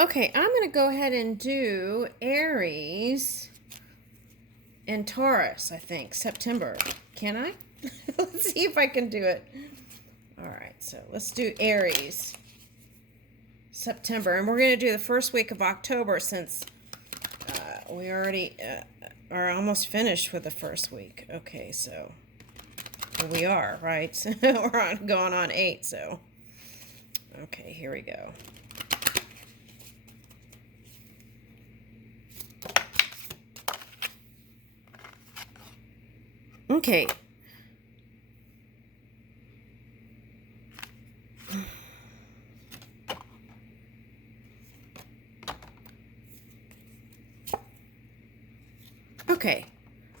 Okay, I'm going to go ahead and do Aries and Taurus, I think, September. Can I? Let's see if I can do it. All right, so let's do Aries, September. And we're going to do the first week of October since we already are almost finished with the first week. Okay, so we are, right? We're going on 8, so. Okay, here we go. Okay. Okay.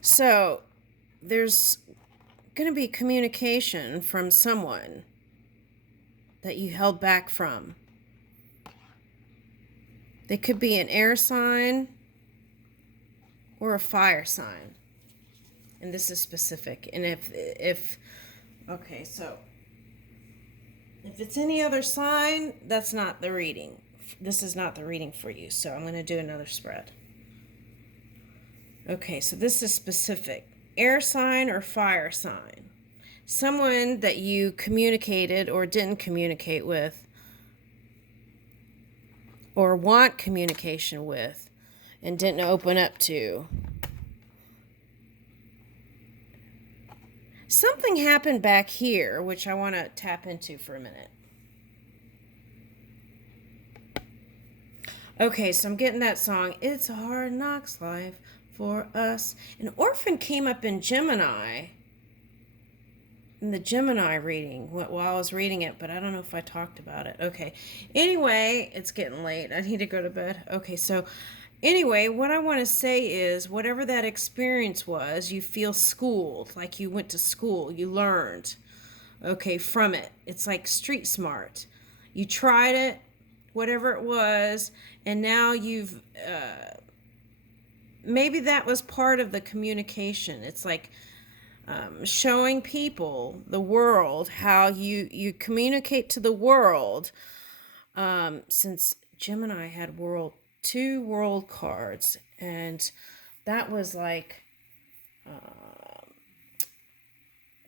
So there's going to be communication from someone that you held back from. They could be an air sign or a fire sign. And this is specific. And if okay, so if it's any other sign, that's not the reading. This is not the reading for you. So I'm going to do another spread. Okay, so this is specific. Air sign or fire sign. Someone that you communicated or didn't communicate with or want communication with and didn't open up to. Something happened back here, which I want to tap into for a minute. Okay, so I'm getting that song, It's a Hard Knocks Life for Us. An orphan came up in Gemini, in the Gemini reading, while I was reading it, but I don't know if I talked about it. Okay, anyway, it's getting late. I need to go to bed. Okay, so anyway, what I want to say is whatever that experience was, you feel schooled, like you went to school, you learned, okay, from it. It's like street smart. You tried it, whatever it was, and now you've maybe that was part of the communication. It's like showing people, the world, how you communicate to the world. Since Gemini had two world cards, and that was like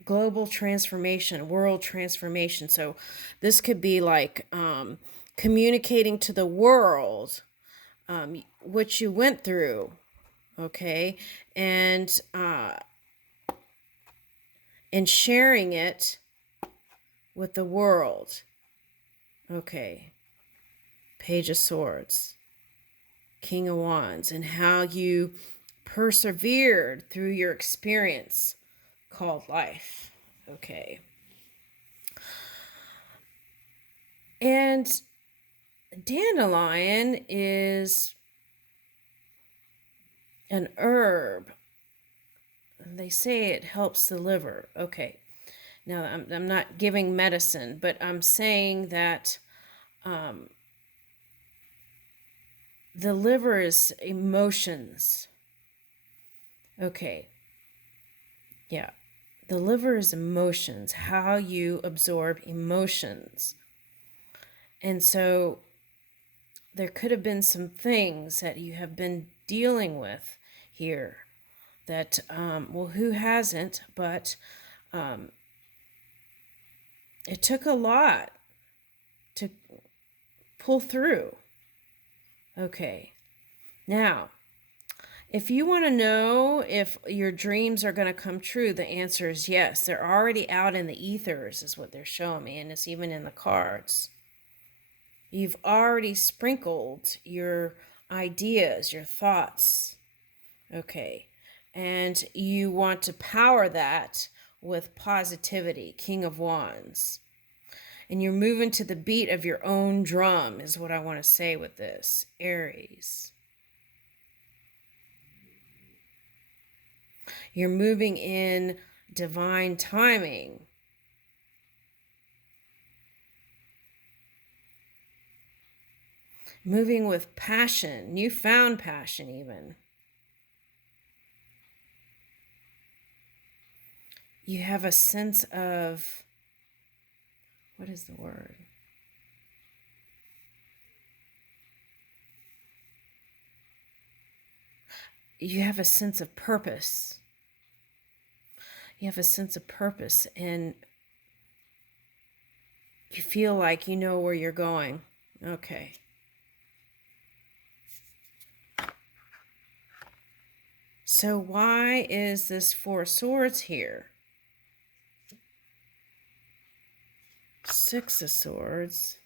global transformation, world transformation. So this could be like communicating to the world what you went through, okay, and sharing it with the world. Okay, Page of Swords, King of Wands, and how you persevered through your experience called life. Okay. And dandelion is an herb. They say it helps the liver. Okay. Now, I'm not giving medicine, but I'm saying that the liver is emotions. Okay. Yeah. The liver is emotions, how you absorb emotions. And so there could have been some things that you have been dealing with here that, well, who hasn't? But it took a lot to pull through. Okay. Now, if you want to know if your dreams are going to come true, the answer is yes. They're already out in the ethers, is what they're showing me, and it's even in the cards. You've already sprinkled your ideas, your thoughts. Okay. And you want to power that with positivity, King of Wands. And you're moving to the beat of your own drum, is what I want to say with this, Aries. You're moving in divine timing. Moving with passion, newfound passion even. You have a sense of, what is the word? you have a sense of purpose. You have a sense of purpose, and you feel like you know where you're going. Okay. So why is this Four of Swords here? Six of Swords.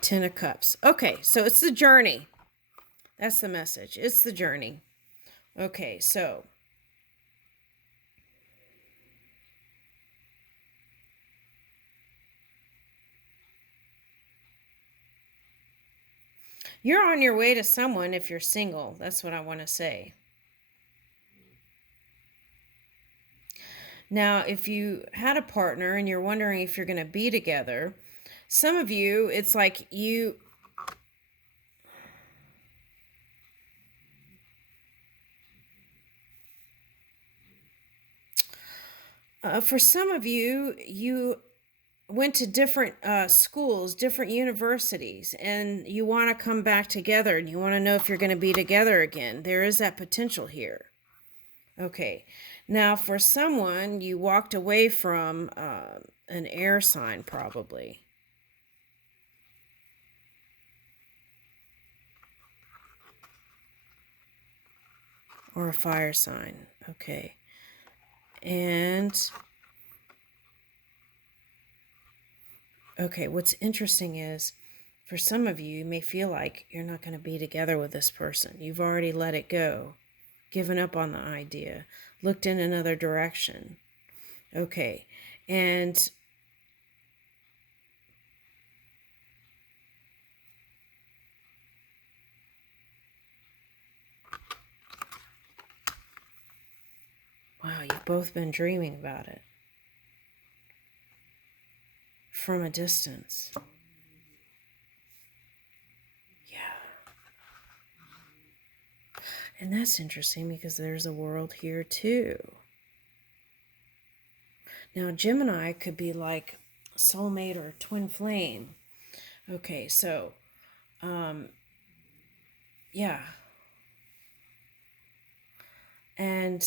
Ten of Cups. Okay, so it's the journey. That's the message. It's the journey. Okay, so you're on your way to someone if you're single. That's what I want to say. Now, if you had a partner and you're wondering if you're going to be together, some of you, it's like you... for some of you, you went to different schools, different universities, and you want to come back together and you want to know if you're going to be together again. There is that potential here. Okay. Now, for someone, you walked away from an air sign, probably. Or a fire sign. Okay. And... okay, what's interesting is, for some of you, you may feel like you're not going to be together with this person. You've already let it go, given up on the idea, looked in another direction. Okay, and wow, you've both been dreaming about it from a distance. And that's interesting because there's a world here too. Now, Gemini could be like soulmate or twin flame. Okay, so, yeah. And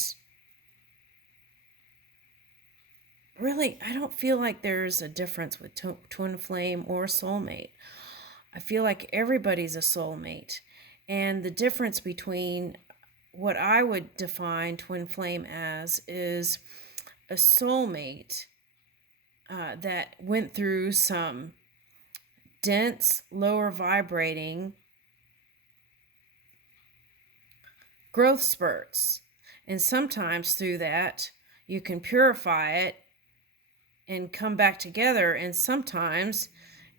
really, I don't feel like there's a difference with twin flame or soulmate. I feel like everybody's a soulmate. And the difference between what I would define twin flame as is a soulmate that went through some dense, lower vibrating growth spurts. And sometimes through that, you can purify it and come back together. And sometimes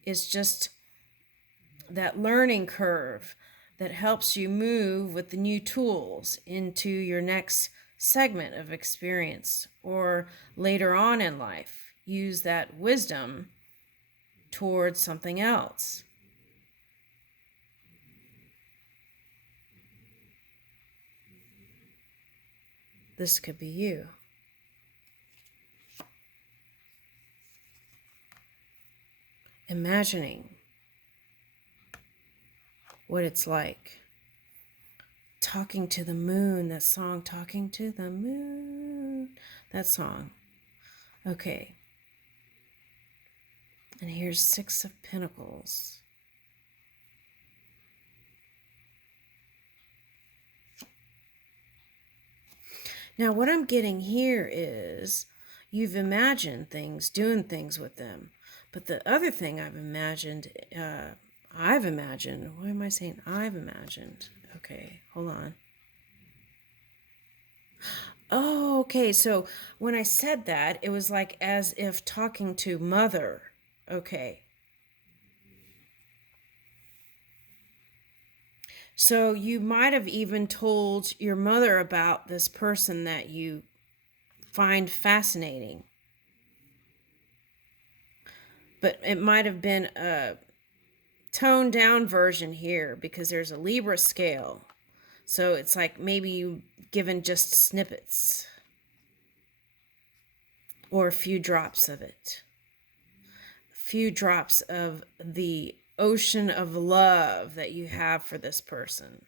it's just that learning curve that helps you move with the new tools into your next segment of experience, or later on in life, use that wisdom towards something else. This could be you. Imagining what it's like. Talking to the moon, that song, Talking to the Moon, that song. Okay. And here's Six of Pentacles. Now, what I'm getting here is you've imagined things, doing things with them. But the other thing I've imagined, why am I saying I've imagined? Okay, hold on. Oh, okay, so when I said that, it was like as if talking to mother. Okay. So you might have even told your mother about this person that you find fascinating. But it might have been a toned down version here because there's a Libra scale. So it's like maybe you given just snippets or a few drops of it. A few drops of the ocean of love that you have for this person.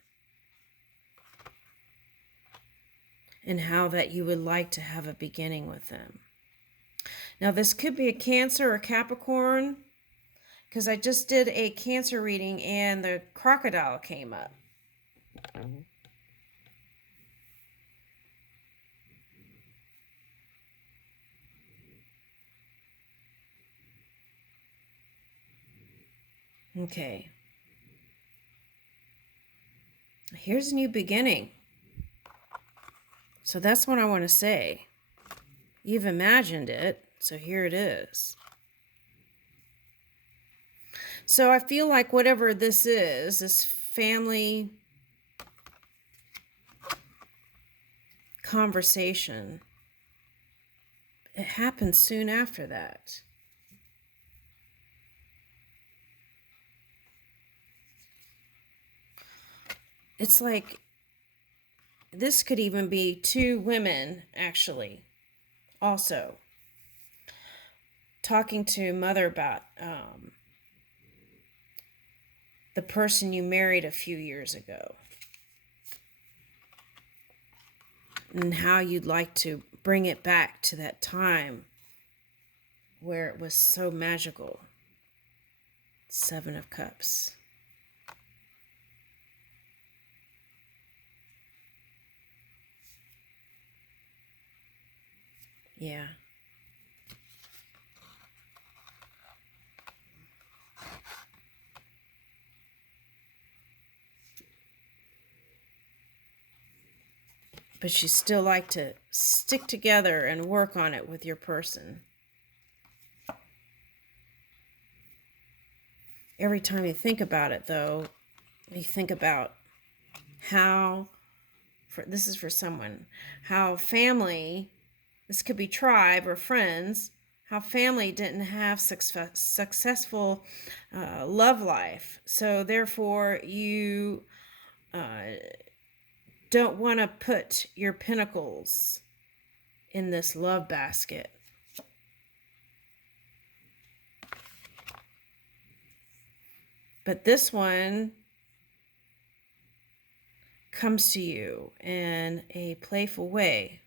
and how that you would like to have a beginning with them. Now, this could be a Cancer or Capricorn, because I just did a Cancer reading and the crocodile came up. Okay. Here's a new beginning. So that's what I want to say. You've imagined it, so here it is. So I feel like whatever this is, this family conversation, it happens soon after that. It's like this could even be two women, actually, also talking to mother about the person you married a few years ago and how you'd like to bring it back to that time where it was so magical. 7 of Cups. Yeah. But you still like to stick together and work on it with your person. Every time you think about it, though, you think about how, this is for someone, how family, this could be tribe or friends, how family didn't have successful love life. So therefore, you don't want to put your pinnacles in this love basket. But this one comes to you in a playful way.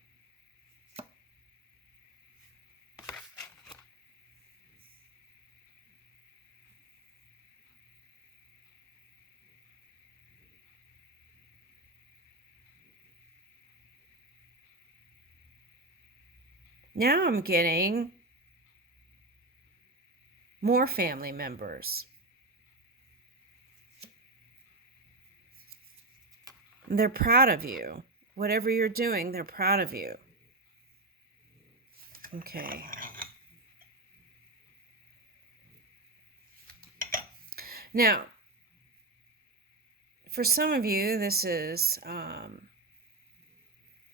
Now I'm getting more family members. They're proud of you. Whatever you're doing, they're proud of you. Okay. Now, for some of you, this is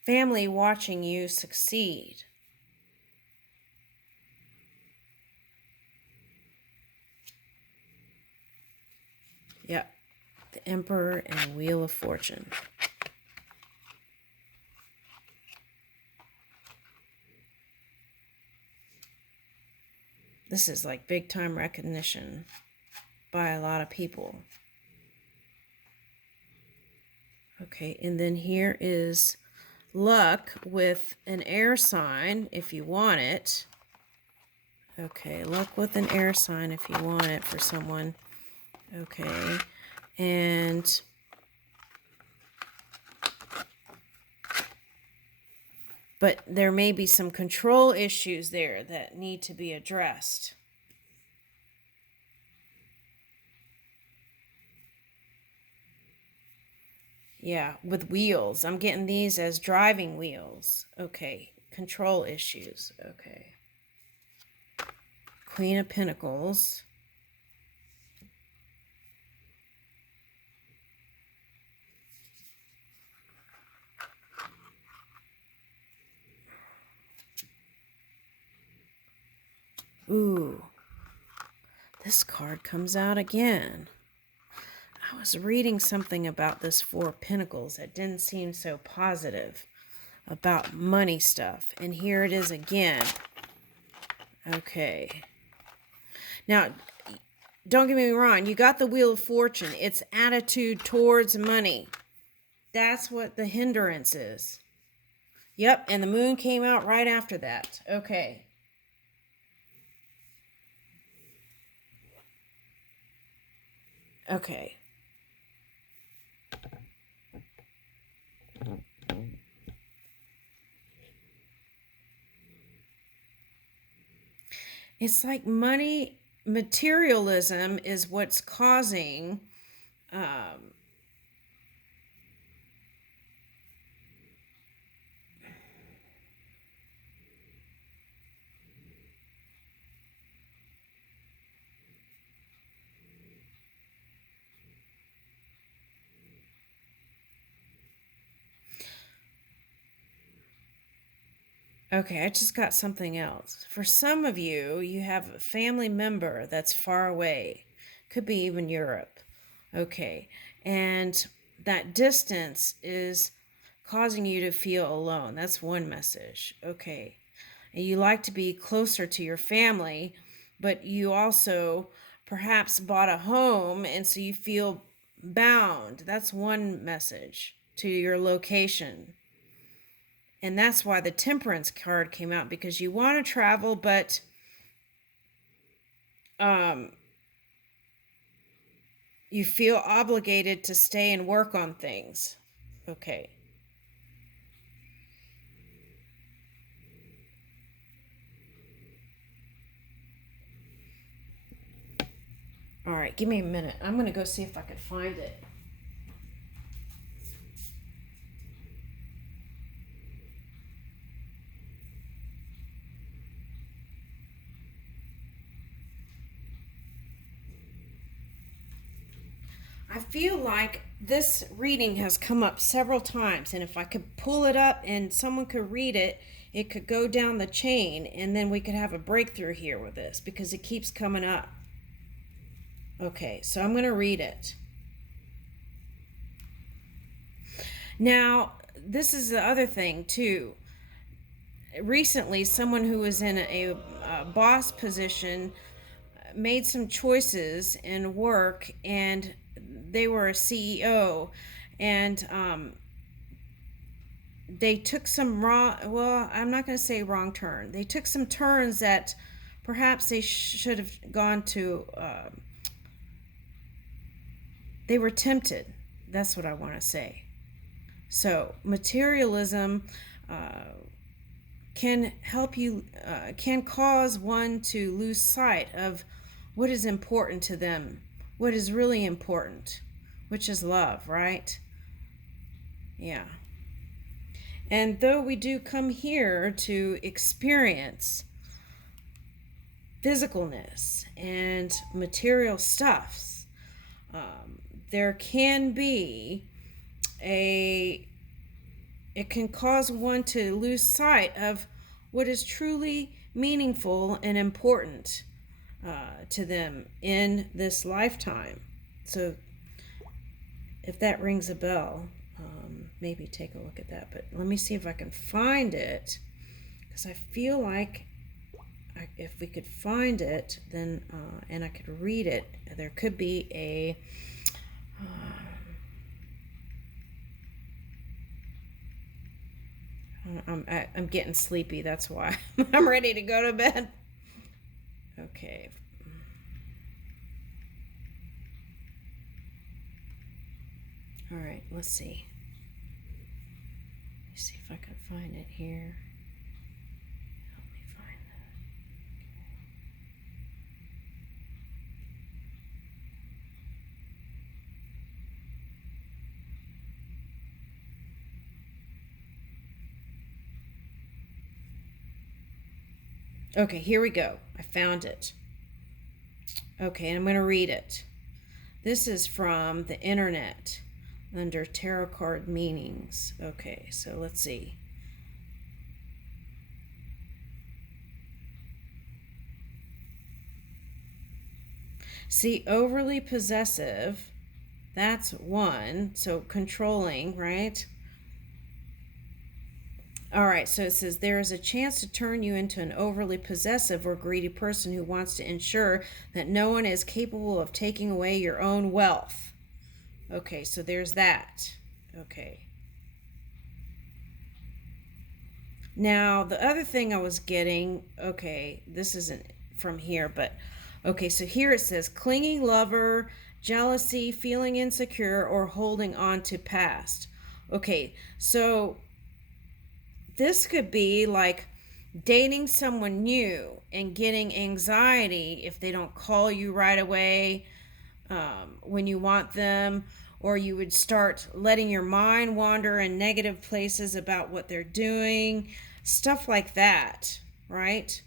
family watching you succeed. Yep. The Emperor and Wheel of Fortune. This is like big time recognition by a lot of people. Okay, and then here is luck with an air sign if you want it. Okay, luck with an air sign if you want it for someone. Okay, and but there may be some control issues there that need to be addressed. Yeah, with wheels. I'm getting these as driving wheels. Okay, control issues. Okay. Queen of Pentacles. Ooh, this card comes out again. I was reading something about this 4 of Pentacles that didn't seem so positive about money stuff. And here it is again. Okay. Now, don't get me wrong. You got the Wheel of Fortune. It's attitude towards money. That's what the hindrance is. Yep, and the moon came out right after that. Okay. Okay. It's like money, materialism is what's causing um, okay, I just got something else. For some of you, you have a family member that's far away. Could be even Europe. Okay. And that distance is causing you to feel alone. That's one message. Okay. And you like to be closer to your family, but you also perhaps bought a home and so you feel bound. That's one message to your location. And that's why the temperance card came out, because you want to travel, but um, you feel obligated to stay and work on things. Okay. All right, give me a minute. I'm going to go see if I can find it. I feel like this reading has come up several times, and if I could pull it up and someone could read it, it could go down the chain, and then we could have a breakthrough here with this because it keeps coming up. Okay, so I'm going to read it. Now, this is the other thing, too. Recently, someone who was in a boss position made some choices in work, and they were a CEO, and they took some wrong, well, I'm not going to say wrong turn. They took some turns that perhaps they should have gone to, they were tempted. That's what I want to say. So, materialism can help you, can cause one to lose sight of what is important to them, what is really important, which is love, right? Yeah. And though we do come here to experience physicalness and material stuffs, there can be a, it can cause one to lose sight of what is truly meaningful and important to them in this lifetime. So if that rings a bell, maybe take a look at that. But let me see if I can find it, because I feel like if we could find it, then and I could read it, there could be a I'm getting sleepy. That's why I'm ready to go to bed. Okay. All right. Let's see. Let me see if I can find it here. Help me find that. Okay. Here we go. I found it. Okay. And I'm going to read it. This is from the internet under tarot card meanings. Okay, so let's see. See, overly possessive, that's one. So controlling, right? All right, so it says there is a chance to turn you into an overly possessive or greedy person who wants to ensure that no one is capable of taking away your own wealth. Okay, so there's that. Okay. Now, the other thing I was getting, okay, this isn't from here, but okay, so here it says clinging lover, jealousy, feeling insecure, or holding on to past. Okay, so this could be like dating someone new and getting anxiety if they don't call you right away when you want them, or you would start letting your mind wander in negative places about what they're doing, stuff like that, right?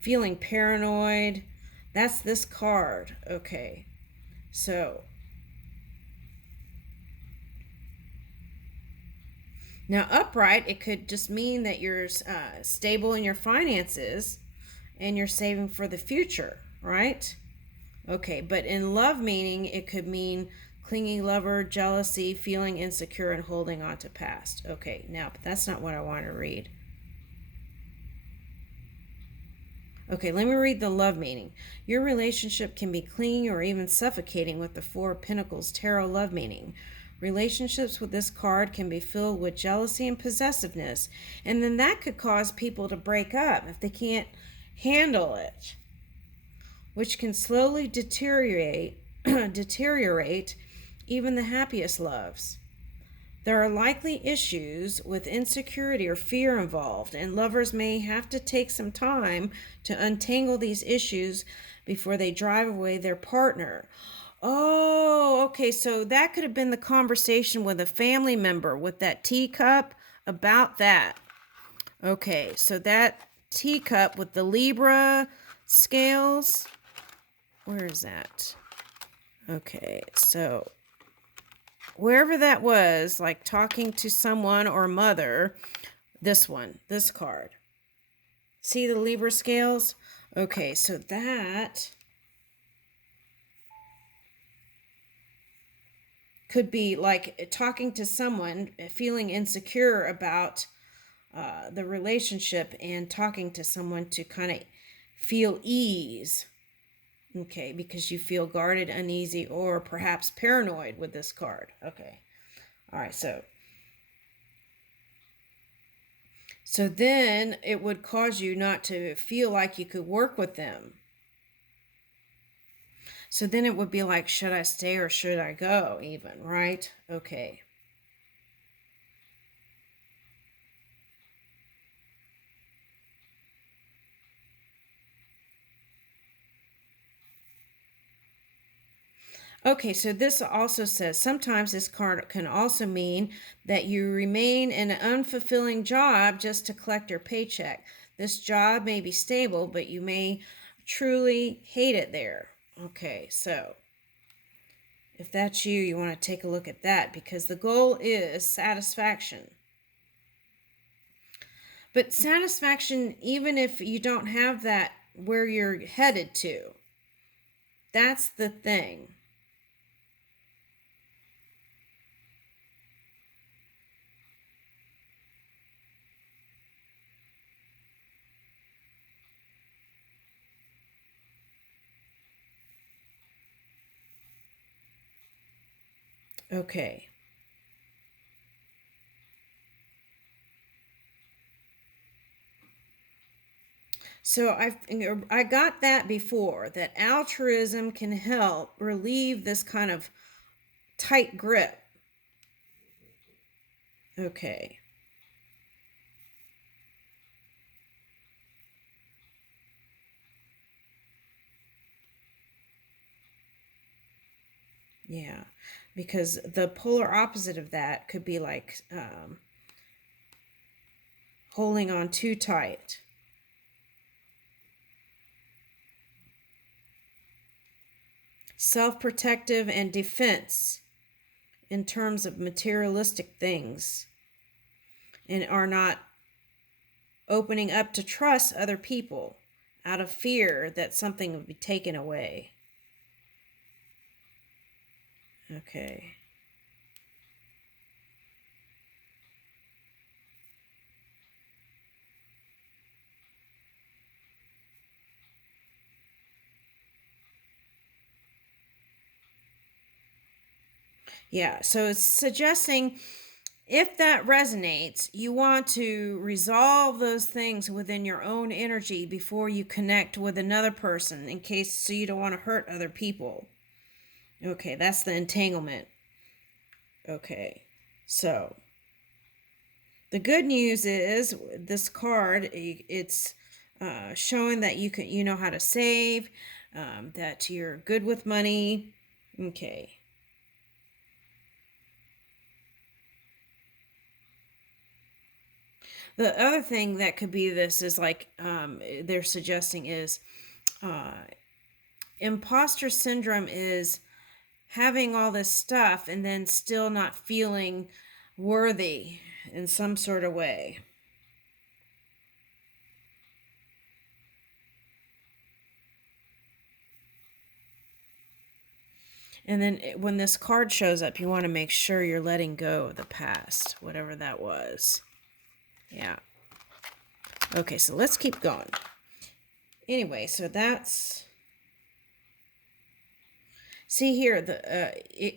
Feeling paranoid. That's this card. Okay, so now upright, it could just mean that you're stable in your finances and you're saving for the future, right? Okay, but in love meaning, it could mean clinging lover, jealousy, feeling insecure, and holding on to past. Okay, now, but that's not what I want to read. Okay, let me read the love meaning. Your relationship can be clinging or even suffocating with the Four of Pentacles tarot love meaning. Relationships with this card can be filled with jealousy and possessiveness, and then that could cause people to break up if they can't handle it, which can slowly deteriorate even the happiest loves. There are likely issues with insecurity or fear involved, and lovers may have to take some time to untangle these issues before they drive away their partner. Oh, okay, so that could have been the conversation with a family member with that teacup about that. Okay, so that teacup with the Libra scales, where is that? Okay, so wherever that was, like talking to someone or mother, this one, this card. See the Libra scales? Okay, so that could be like talking to someone, feeling insecure about the relationship and talking to someone to kind of feel ease. Okay, because you feel guarded, uneasy, or perhaps paranoid with this card. Okay. All right, so then it would cause you not to feel like you could work with them. So then it would be like, should I stay or should I go, even, right? Okay. Okay, so this also says sometimes this card can also mean that you remain in an unfulfilling job just to collect your paycheck. This job may be stable, but you may truly hate it there. Okay, so if that's you, you want to take a look at that because the goal is satisfaction. But satisfaction, even if you don't have that where you're headed to, that's the thing. Okay. So I got that before, that altruism can help relieve this kind of tight grip. Okay. Yeah. Because the polar opposite of that could be like holding on too tight. Self-protective and defense in terms of materialistic things, and are not opening up to trust other people out of fear that something would be taken away. Okay. Yeah, so it's suggesting if that resonates, you want to resolve those things within your own energy before you connect with another person, in case so you don't want to hurt other people. Okay, that's the entanglement. Okay, so the good news is this card, it's showing that you know how to save, that you're good with money. Okay. The other thing that could be this is like they're suggesting is imposter syndrome is having all this stuff and then still not feeling worthy in some sort of way. And then when this card shows up, you want to make sure you're letting go of the past, whatever that was. Yeah. Okay, so let's keep going. Anyway, so that's... See here,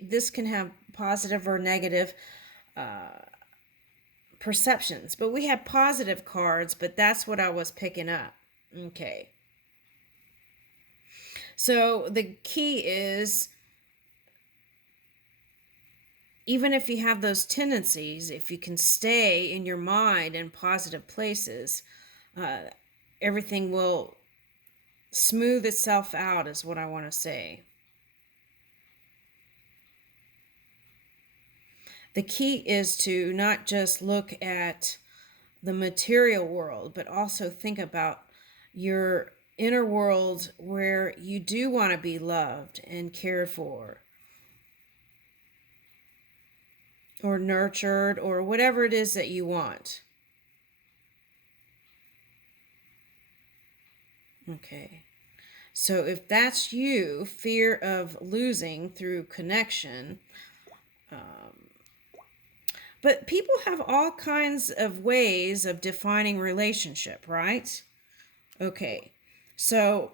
this can have positive or negative perceptions. But we have positive cards, but that's what I was picking up. Okay. So the key is, even if you have those tendencies, if you can stay in your mind in positive places, everything will smooth itself out, is what I want to say. The key is to not just look at the material world, but also think about your inner world where you do want to be loved and cared for, or nurtured, or whatever it is that you want. Okay. So if that's you, fear of losing through connection, but people have all kinds of ways of defining relationship, right? Okay. So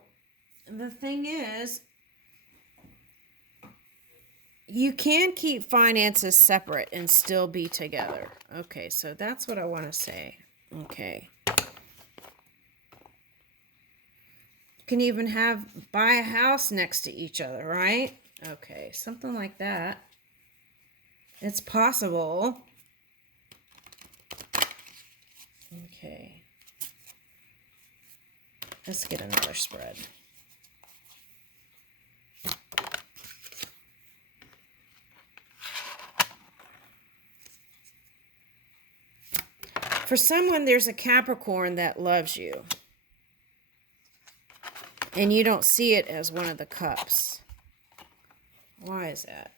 the thing is, you can keep finances separate and still be together. Okay, so that's what I want to say. Okay. You can even buy a house next to each other, right? Okay, something like that. It's possible. Okay. Let's get another spread. For someone, there's a Capricorn that loves you. And you don't see it as one of the cups. Why is that?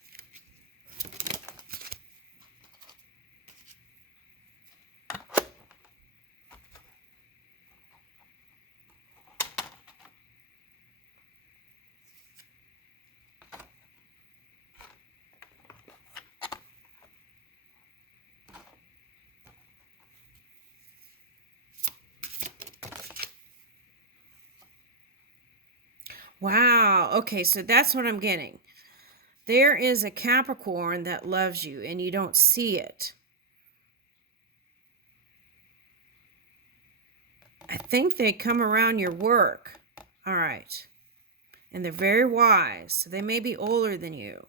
Wow. Okay, so that's what I'm getting. There is a Capricorn that loves you and you don't see it. I think they come around your work. All right. And they're very wise, so they may be older than you.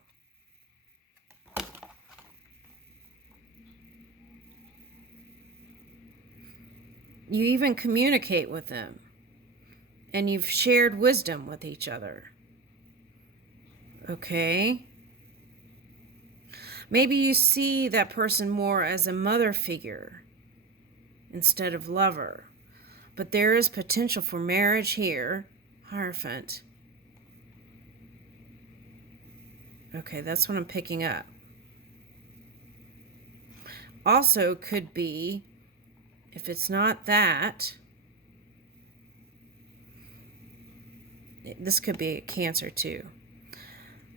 You even communicate with them. And you've shared wisdom with each other. Okay. Maybe you see that person more as a mother figure instead of lover. But there is potential for marriage here. Hierophant. Okay, that's what I'm picking up. Also could be, if it's not that, this could be Cancer too.